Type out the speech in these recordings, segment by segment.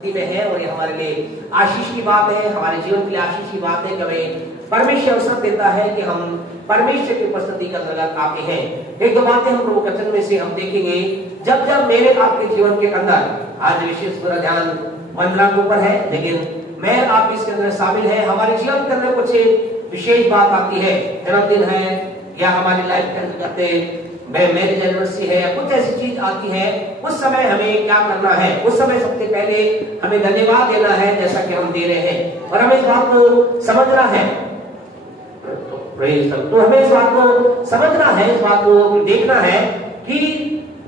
में है और ये हमारे लिए आशीष की बात है, हमारे जीवन के लिए आशीष की बात है कि हमें परमेश्वर अवसर देता है कि हम परमेश्वर की उपस्थिति का अंतर्गत आते हैं। एक दो बातें हम प्रभु वचन में से हम देखेंगे। जब जब मेरे आपके जीवन के अंदर, आज विशेष पूरा ध्यान वंदना के ऊपर है, लेकिन मैं आप इसके अंदर शामिल है, हमारे जीवन के अंदर कुछ विशेष बात आती है, जन्मदिन है या हमारी लाइफ के अंतर्गत मैरिज एनिवर्सरी है, कुछ ऐसी चीज आती है, उस समय हमें क्या करना है? उस समय सबसे पहले हमें धन्यवाद देना है, जैसा कि हम दे रहे हैं, और हमें इस बात को समझना है। तो हमें इस बात को समझना है, इस बात को देखना है कि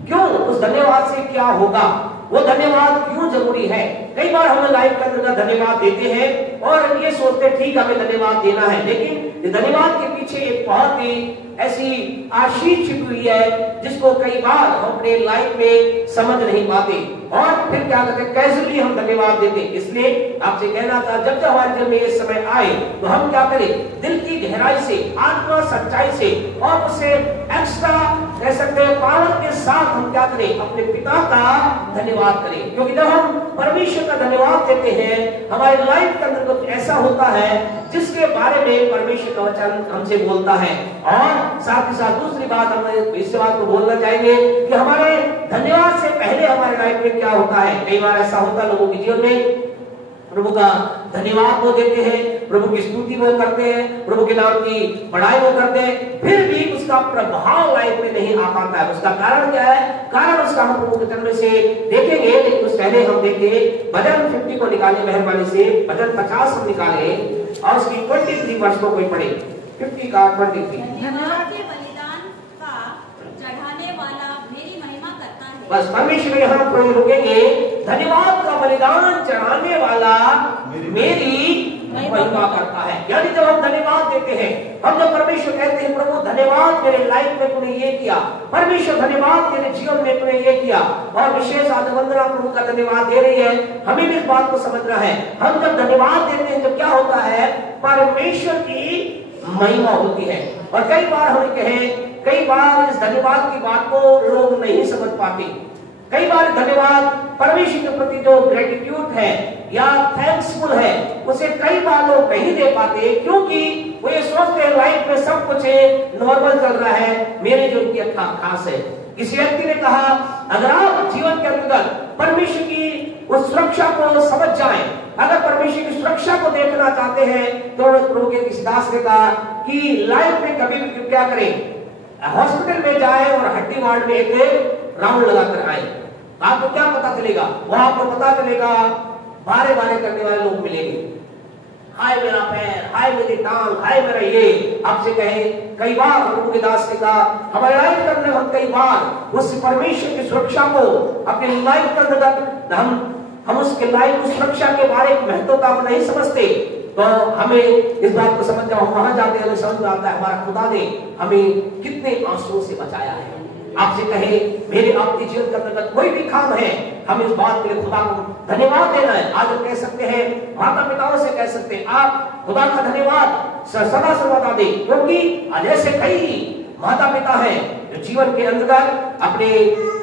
क्यों उस धन्यवाद से क्या होगा, वो धन्यवाद क्यों जरूरी है। कई बार हम लाइफ के अंदर धन्यवाद देते हैं और ये सोचते हैं ठीक हमें धन्यवाद देना है, लेकिन धन्यवाद के पीछे एक बहुत ही ऐसी आशीष छिपी हुई है जिसको कई बार हम अपने लाइफ में समझ नहीं पाते और फिर क्या करते हैं, कैजुअली हम धन्यवाद देते। इसलिए आपसे कहना था, जब जब हमारे जीवन में ये समय आए तो हम क्या करें, दिल की गहराई से, आत्मा सच्चाई से और उसे एक्स्ट्रा कह सकते हैं पावर के साथ हम क्या करें, अपने पिता का धन्यवाद करें। क्योंकि जब हम परमेश्वर का धन्यवाद देते हैं, हमारी लाइफ के अंदर कुछ ऐसा होता है जिसके बारे में परमेश्वर का वचन हमसे बोलता है। और साथ ही साथ दूसरी बात हम इस बात को बोलना चाहेंगे कि हमारे धन्यवाद से पहले हमारे लाइफ में क्या होता है। कई बार ऐसा होता है लोगों के जीवन में, प्रभु का धन्यवाद वो देते हैं, प्रभु की स्तुति वो करते हैं, प्रभु के नाम की बड़ाई वो करते हैं, फिर भी उसका प्रभाव लाइफ में नहीं आ पाता है। उसका कारण क्या है? कारण उसका हम प्रभु के वचन में से देखेंगे, लेकिन उससे पहले हम देखें भजन 50 को निकालें मेहरबानी से। भजन 50 हम निकालें और उसकी 23 वर्ष को कोई पढ़े। 50 का 23। बस परमेश्वर यहाँ पर रुकेंगे, धन्यवाद का बलिदान चढ़ाने वाला मेरी महिमा करता है। यानी जब हम धन्यवाद देते हैं, हम जब परमेश्वर कहते हैं प्रभु धन्यवाद मेरे लाइफ में तूने ये किया, परमेश्वर धन्यवाद मेरे जीवन में तूने ये किया, और विशेष आज वंदना प्रभु का धन्यवाद दे रही है, हमें भी इस बात को समझना है। हम जब धन्यवाद देते हैं तो क्या होता है, परमेश्वर की महिमा होती है। और कई बार हम कहें, कई बार इस धन्यवाद की बात को लोग नहीं समझ पाते। कई बार धन्यवाद परमेश्वर के प्रति जो ग्रेटिट्यूड है या थैंक्सफुल है, उसे कई बार लोग नहीं दे पाते, क्योंकि वो ये सोचते हैं लाइफ में सब कुछ नॉर्मल चल रहा है, मेरे जो उनकी खास है। किसी व्यक्ति ने कहा, अगर आप जीवन के अंतर्गत परमेश्वर की उस सुरक्षा को समझ जाएं, अगर परमेश्वर की सुरक्षा को देखना चाहते हैं, तो प्रभु के किसी दास ने कहा कि लाइफ में कभी भी क्या करें, हॉस्पिटल में जाए और हड्डी वार्ड में एक राउंड लगाकर आए। आपको क्या पता चलेगा? वहां आपको पता चलेगा बारे बारे करने वाले लोग मिलेंगे, हाय मेरा पैर, हाय मेरी टांग, हाय मेरा ये। आपसे कहे, कई बार प्रभु के दास ने कहा, हमारे लाइफ के अंदर हम कई बार उस परमेश्वर की सुरक्षा को अपनी लाइफ के अंदर हम उसके लाइफ की सुरक्षा के बारे में महत्वता को नहीं समझते। तो हमें इस बात को समझ जाओ, वहां जाते हमें समझ में आता है हमारा खुदा ने हमें कितने आंसुओं से बचाया है। आपसे कहे, मेरे आपके जीवन के अंतर्गत कोई भी काम है, हम इस बात के लिए खुदा को धन्यवाद देना है। आज हम कह सकते हैं, माता पिताओं से कह सकते हैं, आप खुदा का धन्यवाद सदा सर्वदा दे, क्योंकि आज ऐसे कई माता पिता हैं जो जीवन के अंतर्गत अपने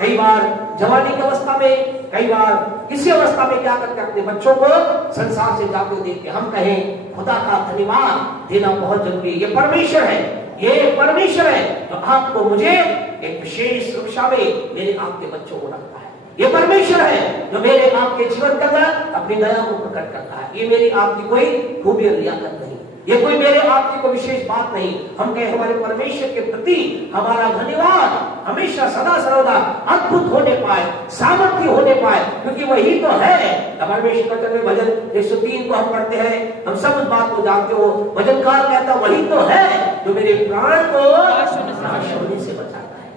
कई बार जवानी की अवस्था में, कई बार किसी अवस्था में क्या करते अपने बच्चों को संसार से जाते हुए देखते। हम कहें खुदा का धन्यवाद देना बहुत जरूरी है। ये परमेश्वर है, ये परमेश्वर है तो आपको मुझे एक विशेष सुरक्षा में मेरे आपके बच्चों को रखता है। ये परमेश्वर है जो मेरे आपके जीवन के अंदर अपनी दया को प्रकट करता है। ये मेरी आपकी कोई खूबी और लियाकत नहीं, ये कोई मेरे आपकी कोई विशेष बात नहीं। हम कहे हमारे परमेश्वर के प्रति हमारा धन्यवाद हमेशा सदा सर्वदा अद्भुत होने पाए, सामर्थ्य होने पाए, क्योंकि वही तो है। परमेश्वर का में भजन 103 को हम पढ़ते हैं, हम सब उस बात को जानते हो। भजनकार कहता वही तो है जो मेरे प्राण को नाश होने से बचाता है,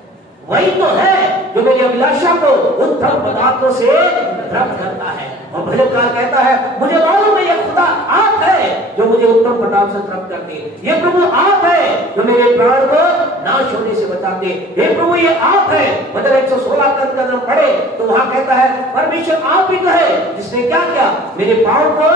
वही तो है जो मेरी अभिलाषा को उत्तम पदार्थों से तृप्त करता है। और भजनकार कहता है, मुझे मालूम है ये खुदा आप है जो मुझे उत्तम पदार्थ से तृप्त करते हैं। ये प्रभु आप है जो मेरे प्राण को नाश होने से बचाते हैं। हे प्रभु ये आप है। भजन 116 का अंदर पढ़े तो वहां कहता है, परमेश्वर आप ही तो है जिसने क्या किया, मेरे पांव को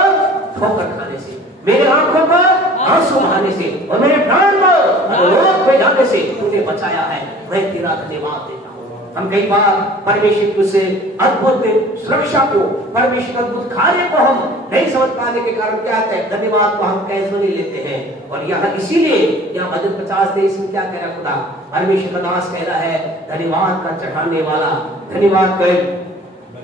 ठोकर खाने से, मेरे आंखों को आंसू बहाने से और मेरे प्राण को रोग पे जाने से तूने बचाया है। मैं तेरा धन्यवाद देता हूँ। हम कई बार परमेश्वर की उस अद्भुत सुरक्षा को, परमेश्वर के अद्भुत कार्य को हम नहीं समझ पाने के कारण क्या होता है, धन्यवाद को हम कैजुअली लेते हैं। और यहाँ इसीलिए यहाँ भजन 50 में क्या कह रहा खुदा, परमेश्वर का दास कह रहा है, धन्यवाद का चढ़ाने वाला, धन्यवाद का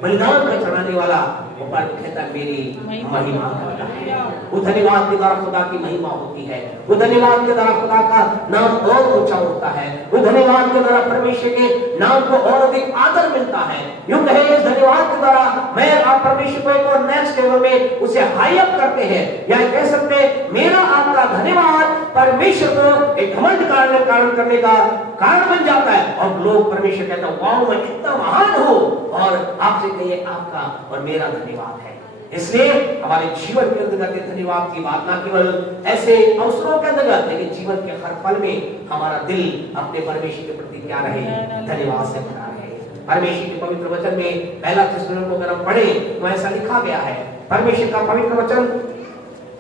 बलिदान का चढ़ाने वाला, वो कहता है मेरी महिमा करता है। वो धन्यवाद के द्वारा खुदा की महिमा होती है, वो धन्यवाद के द्वारा खुदा का नाम और ऊंचा होता है, वो धन्यवाद के द्वारा परमेश्वर के नाम को और अधिक आदर मिलता है। यूं कहे इस धन्यवाद के द्वारा मैं आप परमेश्वर को एक और नेक्स्ट लेवल में उसे हाई अप करते हैं, या कह सकते हैं मेरा आपका धन्यवाद परमेश्वर को एक घमंड कारण करने का कारण बन जाता है। और लोग परमेश्वर कहता है वाओ मैं कितना महान हूं, और आपसे कहिए आपका और मेरा धन्यवाद है। इसलिए हमारे जीवन के अंतर्गत धन्यवाद की बात न केवल ऐसे अवसरों के अंतर्गत, लेकिन जीवन के हर पल में हमारा दिल अपने परमेश्वर के प्रति क्या रहे, धन्यवाद से भरा रहे। परमेश्वर के पवित्र वचन में पहला थिस्सलुनीक को अगर हम पढ़े तो ऐसा लिखा गया है, परमेश्वर का पवित्र वचन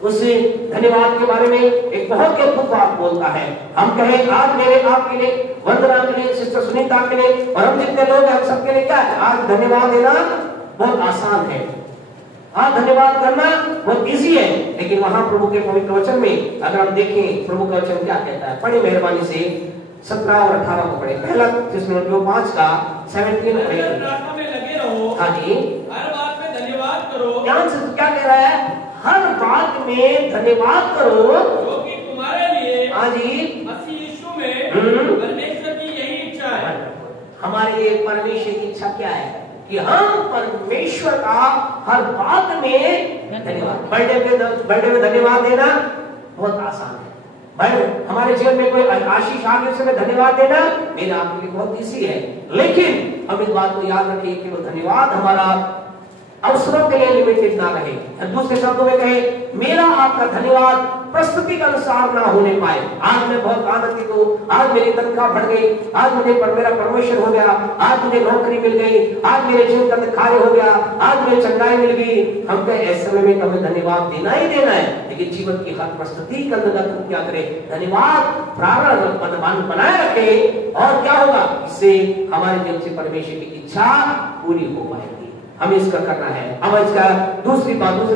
उस धन्यवाद के बारे में एक बहुत ही अद्भुत बात बोलता है। हम कहें आज मेरे आपके लिए, वंदना के लिए, सिस्टर सुनीता के लिए, और हम जितने लोग हैं हम सबके लिए क्या है, आज धन्यवाद देना बहुत आसान है, आज धन्यवाद करना बहुत इजी है। लेकिन वहां प्रभु के पवित्र वचन में अगर हम देखें प्रभु का वचन क्या कहता है, पढ़े मेहरबानी से 17 और 18 को पढ़े। पहला थिस्सलुनीक 5 का 17 में लगे रहो। हाँ जी, हर बात में धन्यवाद करो। ध्यान से क्या कह रहा है, हर बात में धन्यवाद करो, जो कि तुम्हारे लिए हाँ जी मसीह यीशु में परमेश्वर की यही इच्छा है। हमारे लिए परमेश्वर की इच्छा क्या है कि हम परमेश्वर का हर बात में धन्यवाद। बर्थडे में धन्यवाद देना बहुत आसान है, भाई हमारे जीवन में कोई आशीष आ गई उसमें धन्यवाद देना मेरे आपके लिए बहुत इजी है। लेकिन हम इस बात को याद रखिए कि वो धन्यवाद हमारा अवसरों के लिए लिमिटेड ना रहे। दूसरे शब्दों में कहे मेरा आपका धन्यवाद प्रस्तुति के अनुसार ना होने पाए। आज मैं बहुत आनंदित हूँ, आज मेरी तनख्वाह बढ़ गई, आज मुझे मेरा प्रमोशन हो गया, आज मुझे नौकरी मिल गई, आज मेरे जीवन का कार्य हो गया, आज मुझे चंगाई मिल गई। हम कहे ऐसे समय में हमें धन्यवाद देना ही देना है। लेकिन जीवन की हर प्रस्तुति के अंदर हम क्या करें, धन्यवाद प्रारंभ बनाए रखे। और क्या होगा, इससे हमारे जीवन से परमेश्वर की इच्छा पूरी हो पाएगी। हमें इसका करना है। हम इसका दूसरे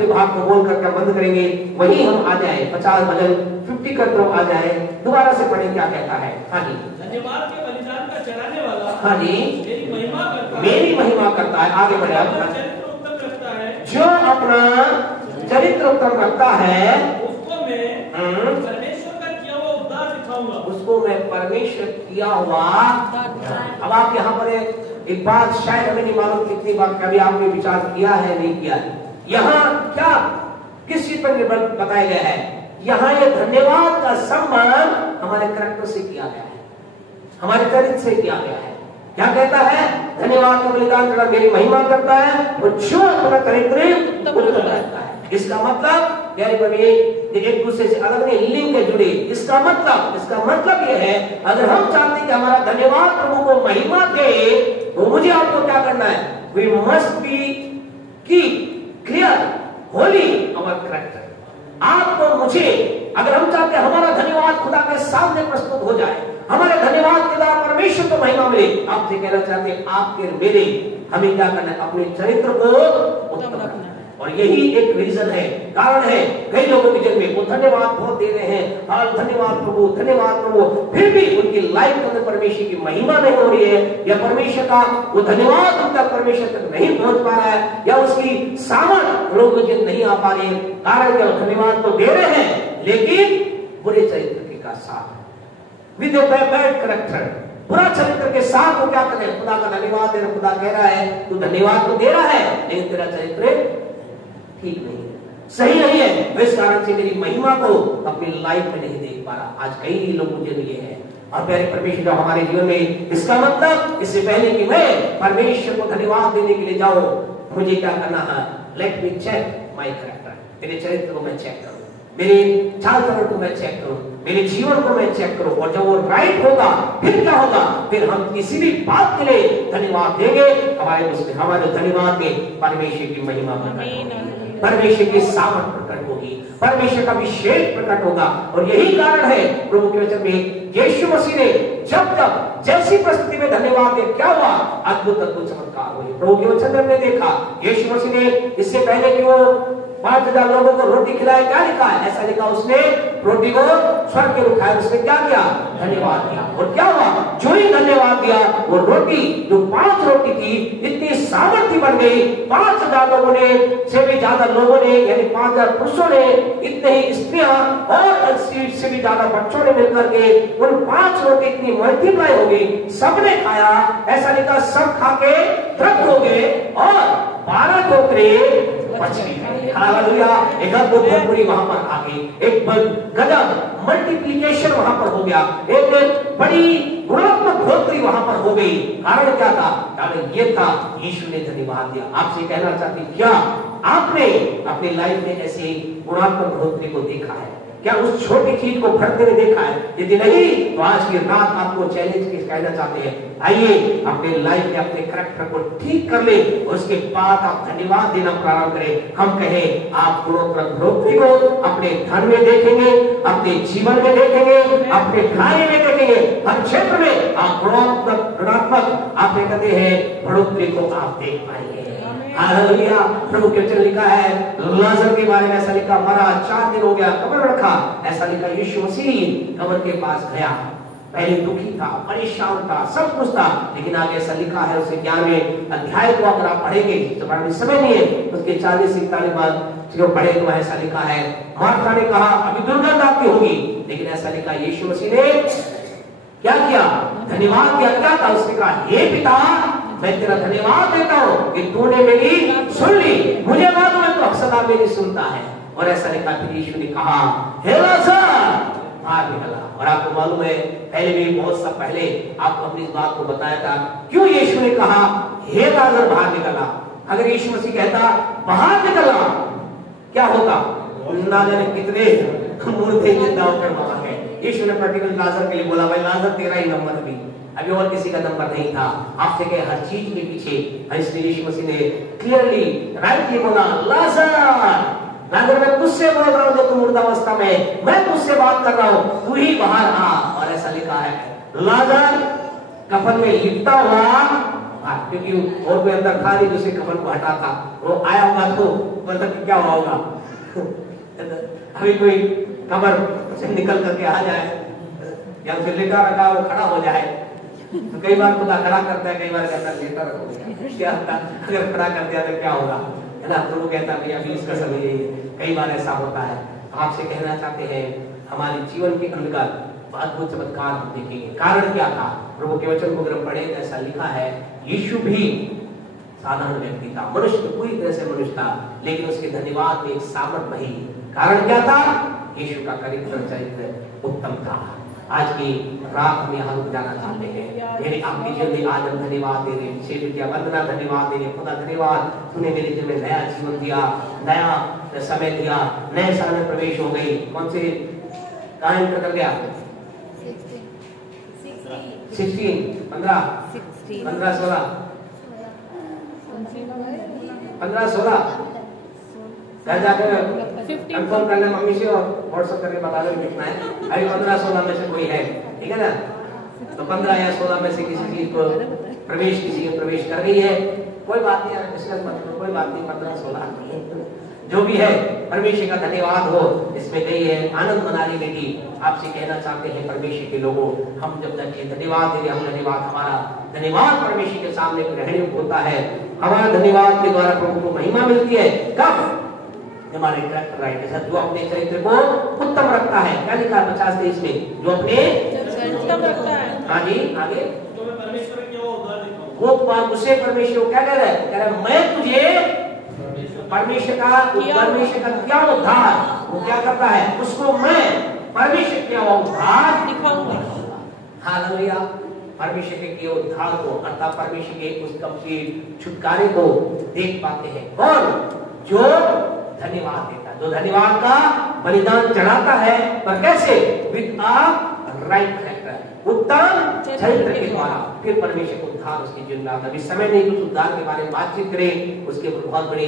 भाग को बोल करके बंद करेंगे। वही हम आ जाए 50 भजन 50 का तरफ आ जाए, दोबारा से पढ़ें क्या कहता है। हाँ जी, धन्यवाद के बलिदान का चढ़ाने वाला, हाँ जी मेरी महिमा करता है। आगे बढ़े, चरित्र उत्तम रखता है, जो अपना चरित्र उत्तम रखता है उसको मैं परमेश्वर का किया हुआ उद्धार दिखाऊंगा। उसको मैं परमेश्वर किया हुआ। अब आप यहाँ पर एक बात शायद हमें नहीं मालूम कितनी बार कभी आपने विचार किया है नहीं किया है। यहाँ क्या किस चीज पर निर्भर बताया गया है, यहाँ ये धन्यवाद का सम्मान हमारे करैक्टर से किया गया है, हमारे चरित्र से किया गया है। क्या कहता है, धन्यवाद का बलिदान चढ़ा मेरी महिमा करता है, और जो अपना चरित्र उत्तम रहता है। इसका मतलब एक दूसरे से अलग नहीं, लिंक है जुड़े। इसका मतलब यह है, अगर हम चाहते हैं कि हमारा धन्यवाद प्रभु को महिमा दे, तो मुझे आपको क्या करना है, we must be clear wholly our character. आपको मुझे, अगर हम चाहते हैं हमारा धन्यवाद खुदा के सामने प्रस्तुत हो जाए, हमारे धन्यवाद के द्वारा परमेश्वर को महिमा मिले, आपसे कहना चाहते हैं आपके मेरे हमें क्या करना है, अपने चरित्र को उत्तम रखना है। और यही एक रीजन है, कारण है कई लोगों के जन्म में वो धन्यवाद बहुत दे रहे हैं, और धन्यवाद प्रभु, फिर भी उनकी लाइफ के अंदर परमेश्वर की महिमा नहीं हो रही है, या परमेश्वर का वो धन्यवाद उनका परमेश्वर तक नहीं पहुंच पा रहा है, या उसकी सामर्थ लोगों के नहीं आ पा रही है। कारण क्या, धन्यवाद तो दे रहे हैं लेकिन बुरे चरित्र के साथ, विद ए बैड कैरेक्टर, बुरा चरित्र के साथ वो क्या करें, खुदा का धन्यवाद दे रहा। खुदा कह रहा है तू धन्यवाद तो दे रहा है, लेकिन तेरा चरित्र ठीक नहीं है, सही नहीं है, तो इस कारण से मेरी महिमा को अपनी लाइफ में नहीं देख पा रहा। आज कई लोग मुझे मिले हैं, और प्यारे परमेश्वर जो हमारे जीवन में, इसका मतलब इससे पहले कि मैं परमेश्वर को धन्यवाद देने के लिए जाऊं, मुझे क्या करना है, let me check my character, मेरे चरित्र को मैं चेक करूं, मेरे चाल चलन को मैं चेक करूं, मेरे जीवन को मैं चेक करूं। और जब वो राइट होगा फिर क्या होगा, फिर हम किसी भी बात के लिए धन्यवाद देंगे, हमारे धन्यवाद में परमेश्वर की महिमा प्रकट होगी, परमेश्वर की सामर्थ प्रकट होगी। होगी, परमेश्वर का विशेष प्रकट होगा। और यही कारण है प्रभु के वचन में यीशु मसीह ने जब तक जैसी परिस्थिति में धन्यवाद दे, क्या हुआ? अद्भुत अद्भुत चमत्कार हुए। प्रभु के वचन में हमने देखा यीशु मसीह ने इससे पहले कि वो 5,000 लोगों को रोटी खिलाए, क्या लिखा है? ऐसा लिखा, उसने रोटी को स्वर्ग के उठाया, उसने क्या किया? धन्यवाद दिया। और क्या हुआ? जो ही धन्यवाद दिया, वो रोटी जो 5 रोटी थी इतनी सामर्थ्य बन गई, 5,000 लोगों ने से भी ज्यादा लोगों ने, यानी 5,000 पुरुषों ने, इतने ही स्त्रियां और से भी ज्यादा बच्चों ने मिलकर के उन 5 रोटी इतनी मल्टीप्लाई हो गई, सबने खाया। ऐसा लिखा, सब खा के तृप्त हो गए और 12 टोकरे मछली। हालेलुया। एक अद्भुत भरपूरी वहां पर आ गई, एक गजब मल्टीप्लिकेशन वहां पर हो गया, एक बड़ी गुणात्मक बढ़ोतरी वहां पर हो गई। कारण क्या था? कारण ये था, यीशु ने धन्यवाद दिया। आपसे कहना चाहती, क्या आपने अपनी लाइफ में ऐसी गुणात्मक बढ़ोतरी को देखा है? क्या उस छोटी चीज को बढ़ते हुए देखा है? यदि नहीं, तो आज की रात आपको चैलेंज कहना चाहते हैं, आइए अपने लाइफ में अपने करैक्टर को ठीक कर ले, उसके बाद आप धन्यवाद देना प्रारंभ करें। हम कहें, आप गुणात्मक बढ़ोतरी को अपने धन में देखेंगे, अपने जीवन में देखेंगे, अपने कार्य में देखेंगे, हर क्षेत्र में आप गुणात्मक आप कहते हैं बढ़ोतरी को आप देख पाएंगे। हालेलुया। प्रभु के वचन लिखा है, लाजर के बारे में ऐसा लिखा, मरा 4 दिन हो गया, कब्र में रखा। ऐसा लिखा, यीशु मसीह कब्र के पास गया, पहले दुखी था, परेशान था, सब कुछ था, लेकिन आगे ऐसा लिखा है उसके 11वें अध्याय को अगर आप पढ़ेंगे तो पढ़ने समय नहीं है, उसके 40-41 बाद पढ़े तो ऐसा लिखा है, मार्था ने कहा अभी दुर्गंध आपकी होगी, लेकिन ऐसा लिखा यीशु मसीह ने क्या किया? धन्यवाद किया। क्या था? उसने कहा, हे पिता, मैं तेरा धन्यवाद देता हूँ कि तूने मेरी सुन ली, मुझे मालूम है तो सदा मेरी सुनता है। और ऐसा लिखा, फिर यीशु ने कहा, हे लाजर बाहर निकला। और आपको मालूम है, पहले भी बहुत सा पहले आपको अपनी इस बात को बताया था, क्यों यीशु ने कहा हे लाजर बाहर निकला। अगर यीशु मसीह कहता बाहर निकला, क्या होता? ना जाने कितने मुर्दे जिंदा होकर वहां गए। यीशु ने पर्टिकुलर लाजर के लिए बोला, भाई लाजर तेरा ही नंबर भी, अभी और किसी का नंबर नहीं था। आपसे कहे हर चीज के पीछे, इसलिए यीशु मसीह ने क्लियरली राइटली बोला, लाजर लाजर मैं तुझसे बोल रहा हूँ जो तू मुर्दावस्था में, मैं तुझसे बात कर रहा हूँ, तू ही बाहर आ। और ऐसा लिखा है, लाजर कफन में लिपटा हुआ, क्योंकि और कोई अंदर था नहीं दूसरे कफन को हटा था, वो आया होगा तो मतलब क्या हुआ होगा अभी कोई कब्र से निकल करके आ जाए या उसे लेटा रखा वो खड़ा हो जाए, तो कई बार खुदा खड़ा करता है, कई बार कहता है लेटा रखो, क्या होता अगर खड़ा कर दिया तो क्या होगा, है ना? तो वो कहता है भैया अभी इसका समय है, कई बार ऐसा होता है। आपसे कहना चाहते हैं, हमारे जीवन के अंतर्गत अद्भुत चमत्कार हम देखेंगे। कारण क्या था? प्रभु के वचन को अगर पढ़े तो ऐसा लिखा है, यीशु भी साधारण व्यक्ति था, मनुष्य तो पूरी तरह से मनुष्य था, लेकिन उसके धन्यवाद में एक सामर्थ नहीं। कारण क्या था? यीशु का चरित्र उत्तम था। आज की रात हम यहाँ रुक जाना चाहते हैं, मेरे आपके जीवन में आज हम धन्यवाद दे रहे हैं, वंदना धन्यवाद दे रहे हैं। खुदा धन्यवाद, तूने मेरे जीवन में नया जीवन दिया, नया समय दिया, नए साल में प्रवेश हो गई। कौन से टाइम कर गया? 16 15 16 घर जाकर कंफर्म करना मम्मी से और व्हाट्सएप करके बता दो कितना है। अभी 15-16 में से कोई है, ठीक है ना? तो 15 या 16 में से किसी चीज को प्रवेश, किसी के प्रवेश कर गई है, कोई बात नहीं, डिस्कस मत करो, कोई बात नहीं, 15-16 जो भी है, परमेश्वर का धन्यवाद हो। इसमें गई है आनंद मनाने में भी आपसे कहना चाहते हैं, परमेश्वर के लोगों, हम जब तक धन्यवाद दे रहे, हम धन्यवाद, हमारा धन्यवाद परमेश्वर के सामने ग्रहण होता है। हमारा धन्यवाद के द्वारा प्रभु को महिमा मिलती है। कब? हमारे कैरेक्टर राइट है, जो अपने चरित्र को उत्तम रखता है। क्या लिखा है 50-23 में? जो अपने उत्तम रखता है। हाँ जी, आगे तो मैं परमेश्वर की ओर उद्धार दिखाऊंगा। वो मुझसे परमेश्वर क्या कह रहा है? कह रहा है मैं तुझे परमेश्वर का क्या उद्धार, वो क्या करता है? उसको मैं परमेश्वर के उद्धार दिखाऊंगा। हालेलुया। परमेश्वर के उद्धार को, अर्थात परमेश्वर के उस कंप्लीट छुटकारे को देख पाते हैं। कौन? जो धन्यवाद देता, जो धन्यवाद का बलिदान चढ़ाता है, पर कैसे? विद अ राइट कैरेक्टर, उत्तम चरित्र के द्वारा। फिर परमेश्वर को उद्धार उसके जीवन में आता है। समय नहीं कुछ उद्धार के बारे में बातचीत करें, उसके बहुत बड़े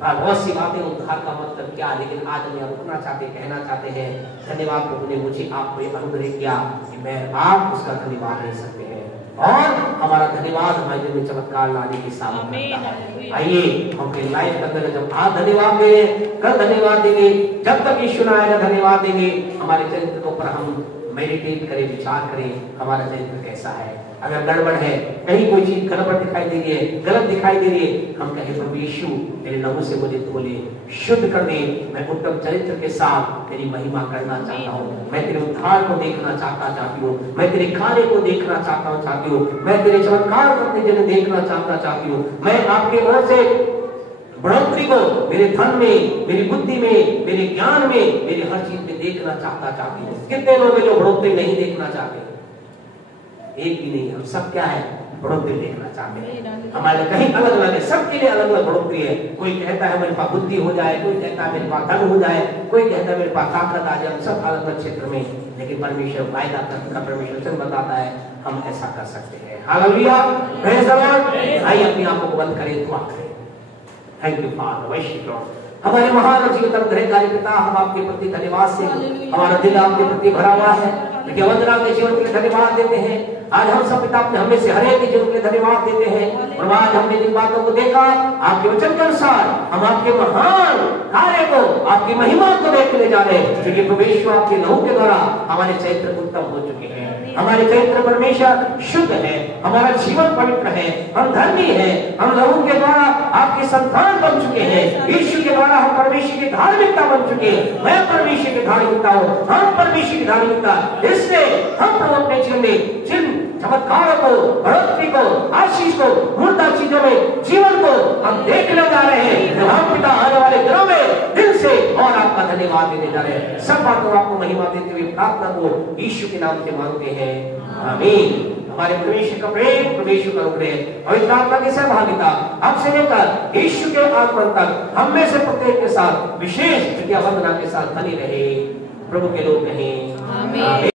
बहुत सी बातें उद्धार का मतलब क्या, लेकिन आज हम रुकना चाहते, कहना चाहते हैं धन्यवाद प्रभु ने मुझे आपको ये अनुग्रह किया कि मैं आप उसका धन्यवाद दे सकते हैं, और हमारा धन्यवाद हमारे जीवन में चमत्कार लाने की सामर्थ्य रखता है। आइए हम अपनी लाइफ के अंदर जब आज धन्यवाद देंगे, कल धन्यवाद देंगे, जब तक यीशु ना आएगा धन्यवाद देंगे। हमारे चरित्र के ऊपर हम मेडिटेट करें, विचार करें, हमारा चरित्र कैसा है। अगर गड़बड़ है, कहीं कोई चीज गड़बड़ दिखाई दे रही है, गलत दिखाई दे रही है, हम कहें प्रभु यीशु मेरे लहू से मुझे धोले, शुद्ध कर दे, मैं उत्तम चरित्र के साथ तेरी महिमा करना चाहता हूँ, मैं तेरे उद्धार को देखना चाहती हूँ, मैं तेरे कार्य को देखना चाहती हूँ, मैं तेरे चमत्कार को अपने जन देखना चाहती हूँ, मैं आपके ओर से बढ़ोतरी को मेरे धन में, मेरी बुद्धि में, मेरे ज्ञान में, मेरी हर चीज में देखना चाहती हूँ। कितने लोग हैं जो बढ़ोतरी नहीं देखना चाहते? एक भी नहीं। हम सब क्या है? बढ़ोतरी देखना चाहते हैं। हमारे कहीं अलग अलग है, सबके लिए अलग अलग बढ़ोतरी है। कोई कहता है मेरे पास बुद्धि हो जाए, कोई कहता है मेरे पास धन हो जाए, कोई कहता है मेरे पास ताकत आ जाए। सब अलग अलग क्षेत्र में, लेकिन परमेश्वर वायदा करता, परमेश्वर वचन बताता है हम ऐसा कर सकते हैं। Hallelujah, praise the Lord. आइए अपनी आंखों को बंद करें, दुआ करें। Thank you father, worship Lord. हमारे महान जीवित अनुग्रहकारी पिता, हम आपके प्रति धन्यवाद से, हमारा दिल आपके प्रति भरा हुआ है। लेकिन वंदना के जीवन के लिए धन्यवाद देते हैं। आज हम सब पिता अपने हमें से हर एक के जीवन के लिए धन्यवाद देते हैं। और आज हमने जिन बातों को देखा, आपके वचन के अनुसार हम आपके महान कार्य को, आपकी महिमा को देखने जा रहे हैं, क्योंकि परमेश्वर आपके लहू के द्वारा हमारे चरित्र उत्तम हो चुके हैं। हमारे चरित्र परमेश्वर शुद्ध है, हमारा जीवन पवित्र है, हम धर्मी हैं, हम लहू के द्वारा आपके संतान बन चुके हैं। यीशु के द्वारा हम परमेश्वर की धार्मिकता बन चुके हैं। मैं परमेश्वर की धार्मिकता हूँ, हम परमेश्वर की धार्मिकता। इसलिए हम प्रभु अपने जीवन में जिन चमत्कारों को, बढ़ोतरी को, आशीष को, मुर्दा चीजों में जीवन को हम देखने जा रहे हैं, हम पिता आने वाले दिनों में दिल से और आपका धन्यवाद देने जा रहे हैं। सब बातों आपको महिमा देते हुए प्रार्थना को यीशु के नाम से मांगते हैं, आमीन। हमारे परमेश्वर का प्रेम, परमेश्वर का अनुग्रह, पवित्र आत्मा की सहभागिता अब से लेकर यीशु के आगमन तक हम में से प्रत्येक के साथ विशेष वंदना के साथ बनी रहे। प्रभु के लोग रहें, आमीन।